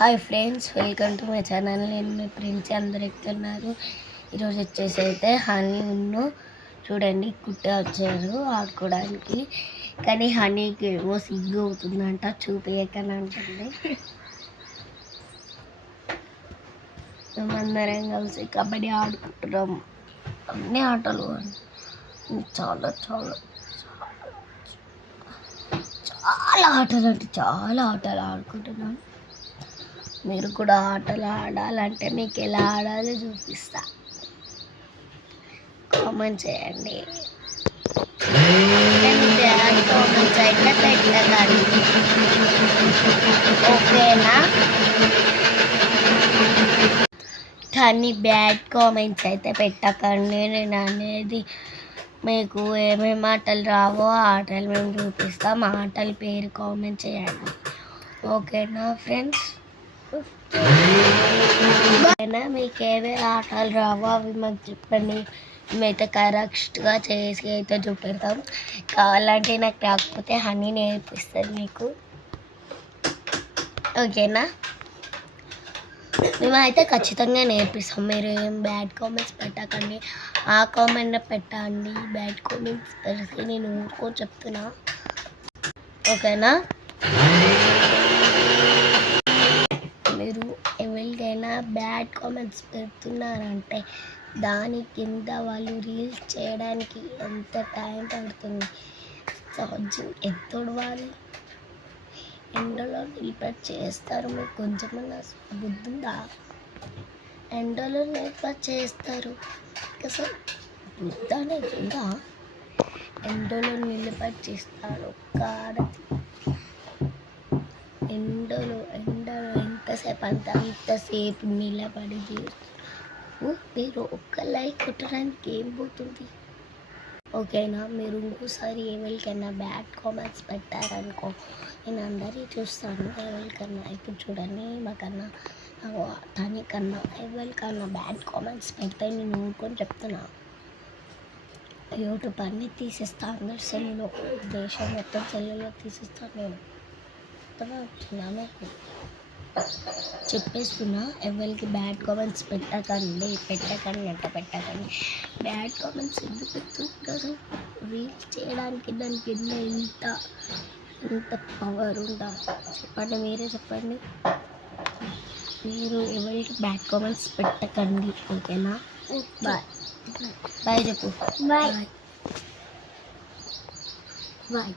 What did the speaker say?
Hi friends, welcome to my channel. నేను మీ friends అందరు ఎక్కుతున్నారు. ఈరోజు వచ్చేసి అయితే హనీ ఉన్ను చూడండి కుట్ట వచ్చారు ఆడుకోవడానికి. కానీ హనీకి ఏమో సిగ్గు అవుతుందంట, చూపించకని అంటుంది. మేమందరం కలిసి కబడ్డీ ఆడుకుంటున్నాం. అన్ని ఆటలు చాలా చాలా చాలా ఆటలు అంటే చాలా ఆటలు ఆడుకుంటున్నాం. మీరు కూడా ఆటలు ఆడాలంటే మీకు ఎలా ఆడాలో చూపిస్తా. కామెంట్ చేయండి. కామెంట్స్ అయితే పెట్టకండి, ఓకేనా? కానీ బ్యాడ్ కామెంట్స్ అయితే పెట్టకండి. నేను అనేది మీకు ఏమేమి ఆటలు రావో ఆటలు మేము చూపిస్తాం. ఆటల పేరు కామెంట్ చేయండి, ఓకేనా ఫ్రెండ్స్? మీకు ఏవే ఆటలు రావో అవి మాకు చెప్పండి. మేమైతే కరెక్ట్గా చేసి అయితే చూపెడతాం. కావాలంటే నాకు రాకపోతే హనీ నేర్పిస్తుంది మీకు, ఓకేనా? మేమైతే ఖచ్చితంగా నేర్పిస్తాం. మీరు ఏం బ్యాడ్ కామెంట్స్ పెట్టకండి. ఆ కామెంట్ పెట్టండి. బ్యాడ్ కామెంట్స్ పెడితే నేను ఊరుకో చెప్తున్నా, ఓకేనా? మీరు ఎవరికైనా బ్యాడ్ కామెంట్స్ పెడుతున్నారంటే దాని కింద వాళ్ళు రీల్స్ చేయడానికి ఎంత టైం పడుతుంది, ఛార్జింగ్ ఎత్తడు వాళ్ళు ఎండలో నిలబడి చేస్తారు. మీకు కొంచెమన్నా బుద్ధి ఉందా? ఎండలో నిలబడి చేస్తారు, అసలు బుద్ధి అనేది ఉందా? ఎండలో నిలబడి చేస్తారు ఒక్క ఆడది. ఎండలో ఎంతసేపు అంటే అంతసేపు నిలబడి చేస్తారు. మీరు ఒక్క లైక్ కొట్టడానికి ఏం పోతుంది, ఓకేనా? మీరు ఇంకోసారి ఎవరికైనా బ్యాడ్ కామెంట్స్ పెట్టారనుకో, నేను అందరికీ చూస్తాను. ఎవరికన్నా ఇప్పుడు చూడండి, మాకన్నా తనకన్నా ఎవరికన్నా బ్యాడ్ కామెంట్స్ పెడితే నేను ఊరుకొని చెప్తున్నా. యూట్యూబ్ అన్నీ తీసేస్తా, అందరి సెల్లులో, దేశం మొత్తం సెల్లులో తీసేస్తాను. నేను చెప్పేస్తున్నా, ఎవరికి బ్యాడ్ కామెంట్స్ పెట్టకండి. బ్యాడ్ కామెంట్స్ ఎందుకు పెడుతుంటారు? రీల్స్ చేయడానికి దాని కింద ఎంత పవర్ ఉండాలి చెప్పండి, మీరే చెప్పండి. మీరు ఎవరికి బ్యాడ్ కామెంట్స్ పెట్టకండి, ఓకేనా? బాయ్ చెప్పు. బాయ్.